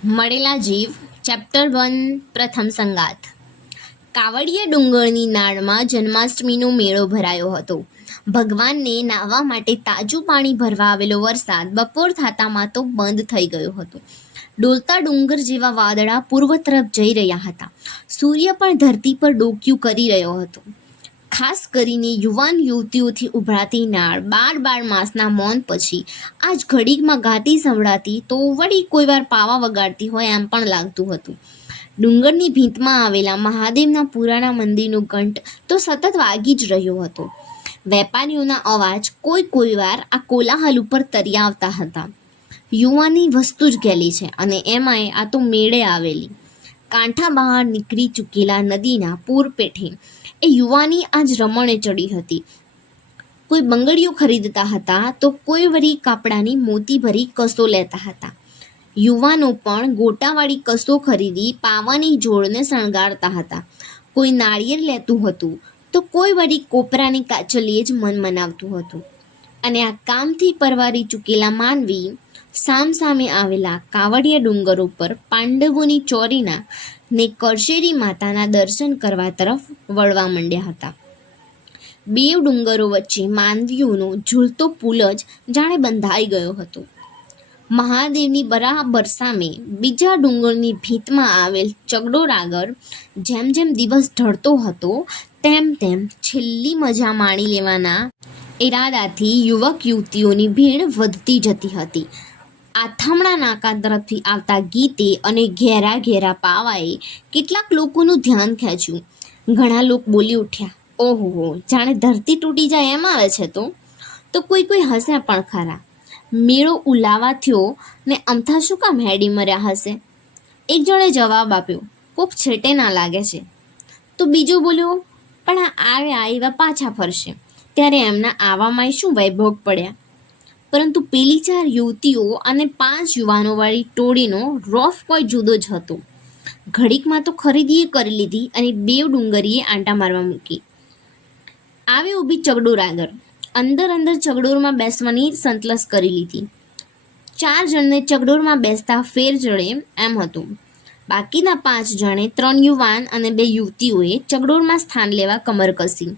મળેલા જીવ ચેપ્ટર 1 પ્રથમ સંગાત. કાવડિયા ડુંગરની નાળમાં જન્માષ્ટમીનો મેળો ભરાયો હતો. ભગવાનને નાહવા માટે તાજું પાણી ભરવા આવેલો વરસાદ બપોર થતામાં તો બંધ થઈ ગયો હતો. ડોલતા ડુંગર જેવા વાદળા પૂર્વ તરફ જઈ રહ્યા હતા. સૂર્ય પણ ધરતી પર ડોકિયું કરી રહ્યો હતો. ખાસ કરીને યુવાન યુવતીઓથી ઉભરાતી નાળ 12 માસના મૌન પછી આજ ઘડીકમાં ગાતી સંભળાતી તો વળી કોઈ વાર પાવા વગાડતી હોય એમ પણ લાગતું હતું. ડુંગરની ભીંતમાં આવેલા મહાદેવના પુરાણા મંદિરનો ઘંટ તો સતત વાગી જ રહ્યો હતો. વેપારીઓના અવાજ કોઈ વાર આ કોલાહલ ઉપર તરી આવતા હતા. યુવાની વસ્તુ જ ગેલી છે અને એમાંય આ તો મેળે આવેલી. કાંઠા બહાર નીકળી ચૂકેલા નદીના પૂર પેઠે એ યુવાની આજ રમણે ચડી હતી. કોઈ બંગડીઓ ખરીદતા હતા તો કોઈ વળી કાપડાની મોતી ભરી કસો લેતા હતા. યુવાનો પણ ગોટાવાળી કસો ખરીદી પાવાની જોડને શણગારતા હતા. કોઈ નાળિયેર લેતું હતું તો કોઈ વળી કોપરાની કાચલીએ જ મન મનાવતું હતું. અને આ કામથી પરવારી ચૂકેલા માનવી સામસામે આવેલા કાવડિયા ડુંગરો પર પાંડવોની ચોરીના ને કરશેરી માતાના દર્શન કરવા તરફ વળવા માંડ્યા હતા. બેવ ડુંગરો વચ્ચે માનવીઓનો ઝૂલતો પુલ જ જાણે બંધાઈ ગયો હતો. મહાદેવની બરાબર સામે બીજા ડુંગરની ભીંતમાં આવેલ ચગડોળ આગળ જેમ જેમ દિવસ ઢળતો હતો તેમ તેમ છેલ્લી મજા માણી લેવાના ઈરાદાથી યુવક યુવતીઓની ભીડ વધતી જતી હતી. આથમણા નાકા તરફથી આવતા ગીતે અને ઘેરા પાવાએ કેટલાક લોકોનું ધ્યાન ખેંચ્યું. ઘણા લોકો બોલી ઉઠ્યા, ઓહો, જાણે ધરતી તૂટી જાય એમ આવે છે. તો કોઈ હસ્યા પણ ખરા. મેળો ઉલાવા થયો ને અમથા શું કામ હેડી મર્યા હશે? એક જણે જવાબ આપ્યો, કોક છેટે ના લાગે છે. તો બીજો બોલ્યો, પણ આ આવ્યા એવા પાછા ફરશે, ત્યારે એમના આવામાં શું વૈભોગ પડ્યા. પરંતુ પેલી 4 યુવતીઓ અને 5 યુવાનોવાળી ટોળીનો રોફ કોઈ જુદો જ હતો. ઘડીકમાં તો ખરીદીએ કરી લીધી અને બેવ ડુંગરીએ આંટા મારવા મૂકી. આવે ઊભી ચગડોળ આગળ. અંદર ચગડોળમાં બેસવાની સંતલસ કરી લીધી. 4 જણને ચગડોળમાં બેસતા ફેર જડે એમ હતું. બાકીના 5 જણે 3 યુવાન અને 2 યુવતીઓએ ચગડોળમાં સ્થાન લેવા કમર કસી.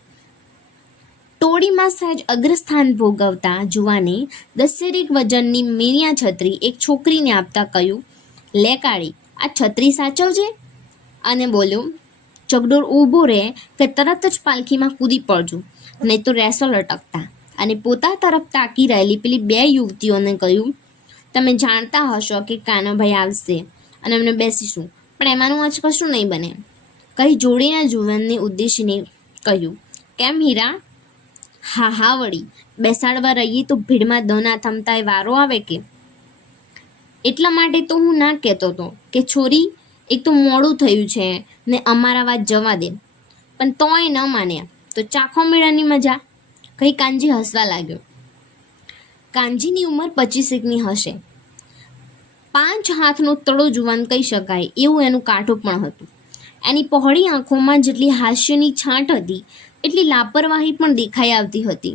ટોળીમાં સહેજ અગ્રસ્થાન ભોગવતા જુવાને 10 વજનની મીણિયા છત્રી એક છોકરીને આપતા કહ્યું, લે કાળી, આ છત્રી સાચવજે. અને બોલ્યો, ચગડોળ ઊભો રહે કે તરત જ પાલખીમાં કૂદી પડજો, નહીં તો રહેશો લટકતા. અને પોતા તરફ તાકી રહેલી પેલી 2 યુવતીઓને કહ્યું, તમે જાણતા હશો કે કાનાભાઈ આવશે અને અમને બેસીશું, પણ એમાંનું આજ કશું નહીં બને. કહી જોડીના જુવાનને ઉદ્દેશીને કહ્યું, કેમ હીરા? હા વળી, બેસાડવા રહીએ તો ભીડમાં દના થમતા એ વારો આવે કે? એટલા માટે તો હું ના કહેતો હતો કે છોરી, એક તો મોડું થયું છે ને અમારા વાત જવા દે. પણ તોય ન માન્યા તો ચાખો મેળાની મજા. કઈ કાનજી હસવા લાગ્યો. કાનજીની ઉંમર 25ની હશે. 5 હાથનો તળો જુવાન કહી શકાય એવું એનું કાઠું પણ હતું. એની પહોળી આંખોમાં જેટલી હાસ્યની છાંટ હતી એટલી લાપરવાહી પણ દેખાઈ આવતી હતી.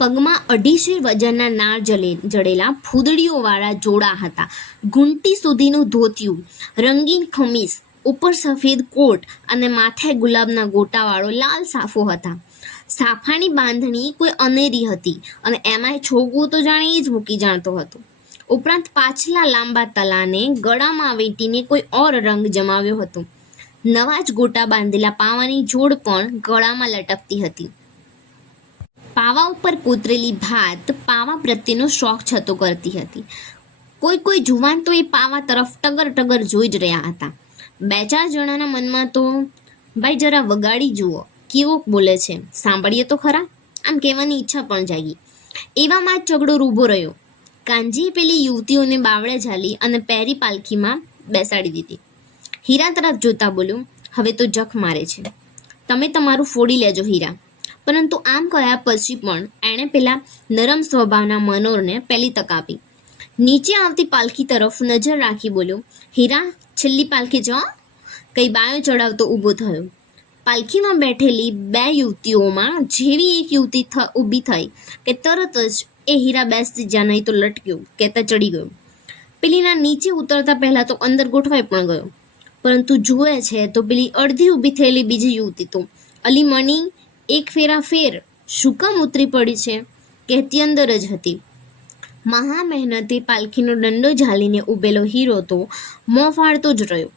પગમાં 250 વજનના નાળ જડેલા ફૂદડીઓવાળા જોડા હતા. ઘૂંટી સુધીનું ધોતિયું, રંગીન ખમીસ, ઉપર સફેદ કોટ અને માથે ગુલાબના ગોટાવાળો લાલ સાફો હતા. સાફાની બાંધણી કોઈ અનેરી હતી અને એમાંય છોકવું તો જાણે એ જ મૂકી જાણતો હતો. ઉપરાંત પાછલા લાંબા તલાને ગળામાં વેટીને કોઈ ઓર રંગ જમાવ્યો હતો. નવા જ ગોટા બાંધેલા પાવાની જોડ પણ ગળામાં લટકતી હતી. પાવા ઉપર કોતરેલી ભાત પાવા પ્રત્યેનો શોખ છતો કરતી હતી. કોઈ જુવાન તો એ પાવા તરફ ટગર જોઈ જ રહ્યા હતા. 2-4 જણાના મનમાં તો, ભાઈ જરા વગાડી જુઓ, કેવો બોલે છે, સાંભળીએ તો ખરા, આમ કહેવાની ઈચ્છા પણ જાગી. એવામાં જ ચગડોળ ઊભો રહ્યો. કાનજીએ પેલી યુવતીઓને બાવળે ઝાલી અને પહેરી પાલખીમાં બેસાડી દીધી. હીરા તરફ જોતા બોલ્યું, હવે તો જખ મારે છે, તમે તમારું ફોડી લેજો હીરા. પરંતુ આમ કહ્યા પછી પણ એણે પેલા નરમ સ્વભાવના મનોહરને પહેલી તક આપી. નીચે આવતી પાલખી તરફ નજર રાખી બોલ્યો, હીરા, છેલ્લી પાલખી જો. કઈ બાયો ચડાવતો ઊભો થયો. પાલખીમાં બેઠેલી 2 યુવતીઓમાં જેવી એક યુવતી ઊભી થઈ કે તરત જ એ હીરા બેસતી જ્યાં નહીં તો લટક્યો, કહેતા ચડી ગયો. પેલીના નીચે ઉતરતા પહેલાં તો અંદર ગોઠવાઈ પણ ગયો, પરંતુ જુએ છે તો પેલી અડધી ઊભી થયેલી બીજી યુવતી તો અલી મણી એક ફેરા ફેર શું કામ ઉતરી પડી છે કહેતી અંદર જ હતી. મહા મહેનતે પાલખીનો દંડો ઝાલીને ઊભેલો હીરો તો મોં ફાડતો જ રહ્યો.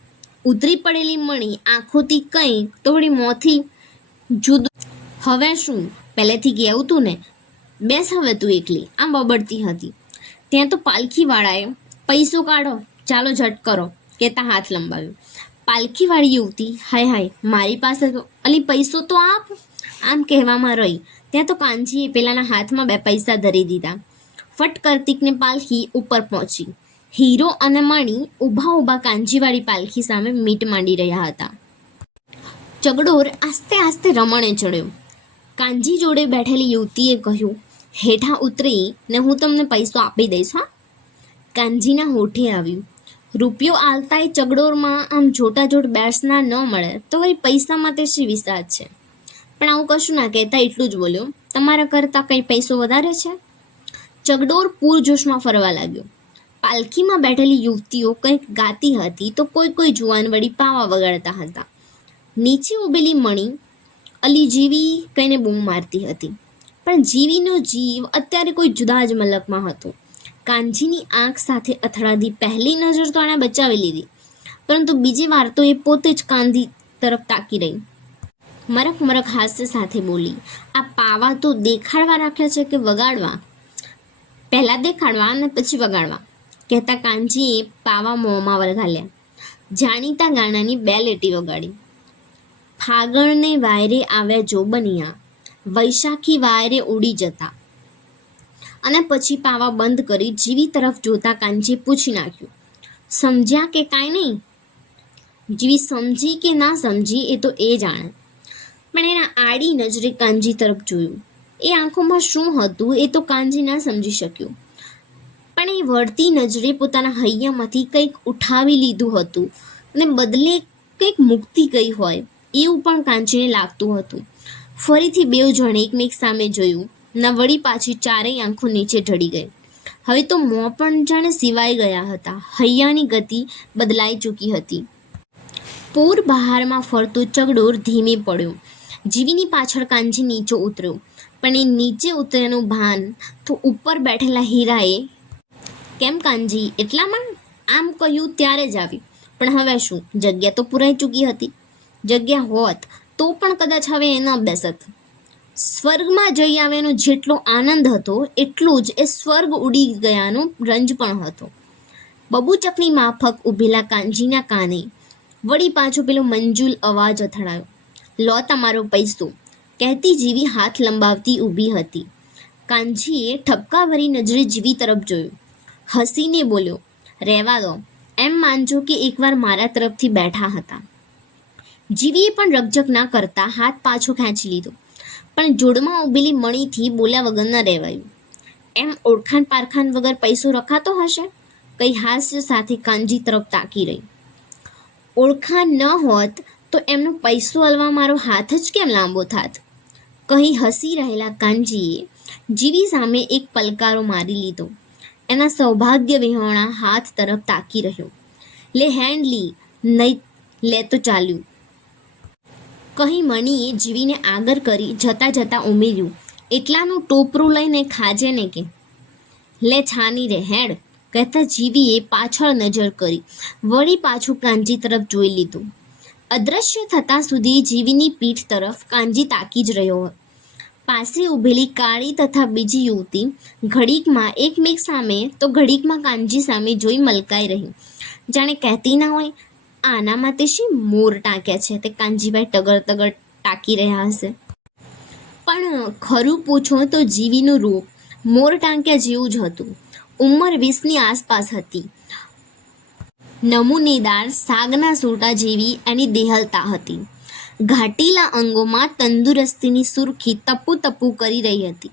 ઉતરી પડેલી મણી આંખોથી કંઈ તો વળી મોંથી જુદું. હવે શું, પહેલેથી કહેવું તું ને, બેસ હવે તું એકલી, આમ બબડતી હતી. ત્યાં તો પાલખીવાળાએ પૈસો કાઢો, ચાલો ઝટ કરો કહેતા હાથ લંબાવ્યો. પાલખીવાળી યુવતી હાય હાય મારી પાસે તો અલી પૈસો તો આપ, આમ કહેવામાં રહી ત્યાં તો કાનજીએ પેલાના હાથમાં 2 પૈસા ધરી દીધા. ફટ કરતીકને પાલખી ઉપર પહોંચી. હીરો અને મણી ઊભા ઊભા કાનજીવાળી પાલખી સામે મીટ માંડી રહ્યા હતા. ચગડોર આસ્તે આસ્તે રમણે ચડ્યો. કાનજી જોડે બેઠેલી યુવતીએ કહ્યું, હેઠા ઉતરી ને હું તમને પૈસો આપી દઈશ. હા, કાનજીના હોઠે આવ્યું. રૂપિયો આલતાય ચગડોરમાં આમ જોટાજોટ બેસના ન મળે તો વળી પૈસામાં તે શી વિસાદ છે. પણ આવું કશું ના કહેતા એટલું જ બોલ્યો, તમારા કરતાં કંઈ પૈસો વધારે છે. ચગડોર પૂરજોશમાં ફરવા લાગ્યો. પાલખીમાં બેઠેલી યુવતીઓ કંઈક ગાતી હતી તો કોઈ જુવાન વળી પાવા વગાડતા હતા. નીચે ઊભેલી મણી અલી જીવી કહીને બૂમ મારતી હતી, પણ જીવીનો જીવ અત્યારે કોઈ જુદા જ મલકમાં હતો. કાનજીની આંખ સાથે અથડાતી પહેલી નજર તો એણે બચાવી લીધી, પરંતુ બીજી વાર તો એ પોતે જ કાંધી તરફ તાકી રહી. મરક મરક હાસ્ય સાથે બોલી, આ પાવા તો દેખાડવા રાખ્યા છે કે વગાડવા? પહેલાં દેખાડવા અને પછી વગાડવા કહેતા કાનજીએ પાવા મોંમાં વળગાલ્યા. જાણીતા ગાણાની 2 લીટી વગાડી. ફાગણને વાયરે આવ્યા જોબનિયા, વૈશાખી વાયરે ઉડી જતા. અને પછી પાવા બંધ કરી જીવી તરફ જોતા કાનજીએ પૂછી નાખ્યું, સમજ્યા કે કાંઈ નહીં? જીવી સમજી કે ના સમજી એ તો એ જાણે, પણ એના આડી નજરે કાનજી તરફ જોયું. એ આંખોમાં શું હતું એ તો કાનજી ના સમજી શક્યું, પણ એ વળતી નજરે પોતાના હૈયામાંથી કંઈક ઉઠાવી લીધું હતું અને બદલે કંઈક મૂકતી ગઈ હોય એવું પણ કાનજીને લાગતું હતું. ફરીથી 2 જણે એકમેક સામે જોયું ના વળી પાછી 4 આંખો નીચે ઢળી ગઈ. હવે તો મોં પણ જાણે સિવાઈ ગયા હતા. હૈયાની ગતિ બદલાઈ ચૂકી હતી. પૂર બહારમાં ફરતો ચગડોર ધીમે પડ્યો. જીવીની પાછળ કાનજી નીચે ઉતર્યો, પણ એ નીચે ઉતર્યાનું ભાન તો ઉપર બેઠેલા હીરાએ કેમ કાનજી એટલામાં આમ કહ્યું ત્યારે જ આવી. પણ હવે શું, જગ્યા તો પૂરાઈ ચૂકી હતી. જગ્યા હોત તો પણ કદાચ હવે એ ન બેસત. સ્વર્ગમાં જઈ આવ્યાનો જેટલો આનંદ હતો એટલું જ એ સ્વર્ગ ઉડી ગયાનો રંજ પણ હતો. બબૂચકની માફક ઊભેલા કાનજીના કાને વળી પાછો પેલો મંજુલ અવાજ અથડાયો, લો તમારો પૈસો કહેતી જીવી હાથ લંબાવતી ઊભી હતી. કાનજીએ ઠપકાભરી નજરે જીવી તરફ જોયું. હસીને બોલ્યો, રહેવા દો, એમ માનજો કે એકવાર મારા તરફથી બેઠા હતા. જીવીએ પણ રકઝક ના કરતા હાથ પાછો ખેંચી લીધો, પણ જોડમાં ઊભેલી મણીથી બોલ્યા વગર ન રહેવાયું. એમ ઓળખાણ પારખાન વગર પૈસો રખાતો હશે? કઈ હાસ્ય સાથે કાનજી તરફ તાકી રહી. ઓળખાણ ન હોત તો એમનો પૈસો હલવા મારો હાથ જ કેમ લાંબો થાત? કહી હસી રહેલા કાનજીએ જીવી સામે એક પલકારો મારી લીધો. એના સૌભાગ્ય વિહોણા હાથ તરફ તાકી રહ્યો. લે હેન્ડ લી, નહીં લે તો ચાલ્યું કહી મણીએ જીવીને આગળ કરી જતા જતા ઉમેર્યું, એટલાનું ટોપરું લઈને ખાજે ને કે. લે છાની રે હેડ કહેતા જીવીએ પાછળ નજર કરી વળી પાછું કાનજી તરફ જોઈ લીધું. અદૃશ્ય થતાં સુધી જીવીની પીઠ તરફ કાનજી તાકી જ રહ્યો. પાસે ઊભેલી કાળી તથા બીજી યુવતી ઘડીકમાં એકમેક સામે તો ઘડીકમાં કાનજી સામે જોઈ મલકાઈ રહી. જાણે કહેતી ના હોય, આના માટે શી મોર ટાંક્યા છે તે કાનજીભાઈ ટગર ટગર ટાંકી રહ્યા હશે. પણ ખરું પૂછો તો જીવીનું રૂપ મોર ટાંક્યા જેવું જ હતું. ઉંમર 20ની આસપાસ હતી. નમૂનેદાર સાગના સોટા જેવી એની દેહલતા હતી. ઘાટીલા અંગોમાં તંદુરસ્તીની સુરખી તપુ તપુ કરી રહી હતી.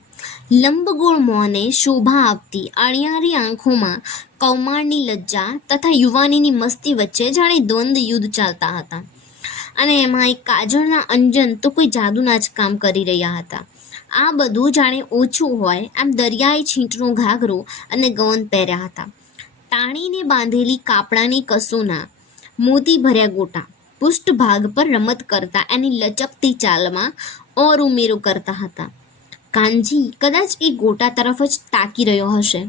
લંબગોળ મોંને શોભા આપતી અણિયારી આંખોમાં કૌમારની લજ્જા તથા યુવાનીની મસ્તી વચ્ચે જાણે દ્વંદ્વ યુદ્ધ ચાલતા હતા. અને એમાં એક કાજળના અંજન તો કોઈ જાદુના જ કામ કરી રહ્યા હતા. આ બધું જાણે ઓછું હોય એમ દરિયાઈ છીંટનો ઘાઘરો અને ગૌન પહેર્યા હતા. તાણીને બાંધેલી કાપડાની કસોના મોતી ભર્યા ગોટા પૃષ્ઠભાગ પર રમત કરતા એની લચકતી ચાલમાં ઓર ઉમેરો કરતા હતા. કાનજી કદાચ એ ગોટા તરફ જ તાકી રહ્યો હશે.